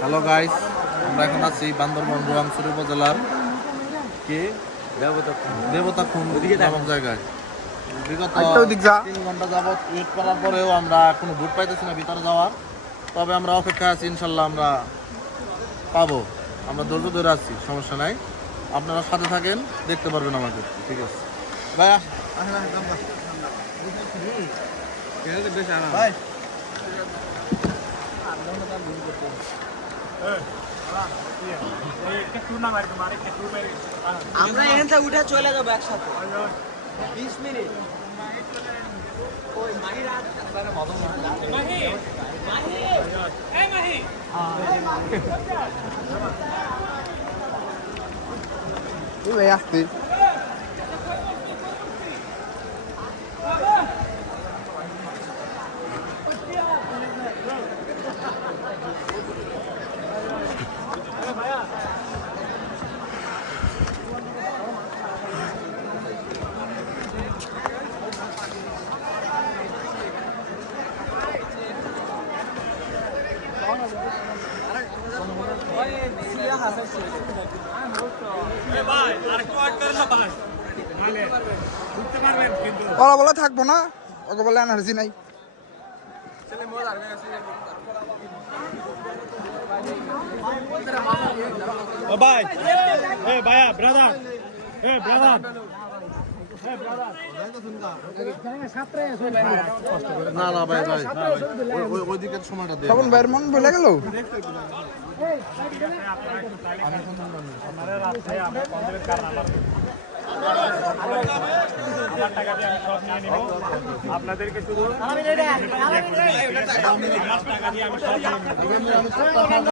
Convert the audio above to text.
Hello guys, আমরা এখন আছি বান্দরবান রোয়াংছড়ি উপজেলার কি দেবতাখুন্ড নামক জায়গায়। বিগত 3 ঘন্টা যাবত ওয়েট করার পরেও আমরা কোনো বুট পাইতেছি না ভিতরে যাওয়ার। তবে আমরা অপেক্ষা আছি, ইনশাল্লাহ আমরা পাবো। আমরা ধৈর্য ধরে আছি, সমস্যা নাই। আপনারা সাথে থাকেন, দেখতে পারবেন আমাদের। ঠিক আছে ভাইয়া, ভাই আমরা এখান থেকে উঠে চলে যাবো একসাথে 20 মিনিট। আসতে ওরা বলে থাকবো না, ওকে বলে এনার্জি নাই। ভাই ভাইয়া ব্রাদার ব্রাদার না না ভাই ভাই ওই দিকের সময়টা দেন। তখন ভাইয়ের মন বলে গেল। আপনাদেরকে শুধু টাকা দিয়ে আমি সব নিয়ে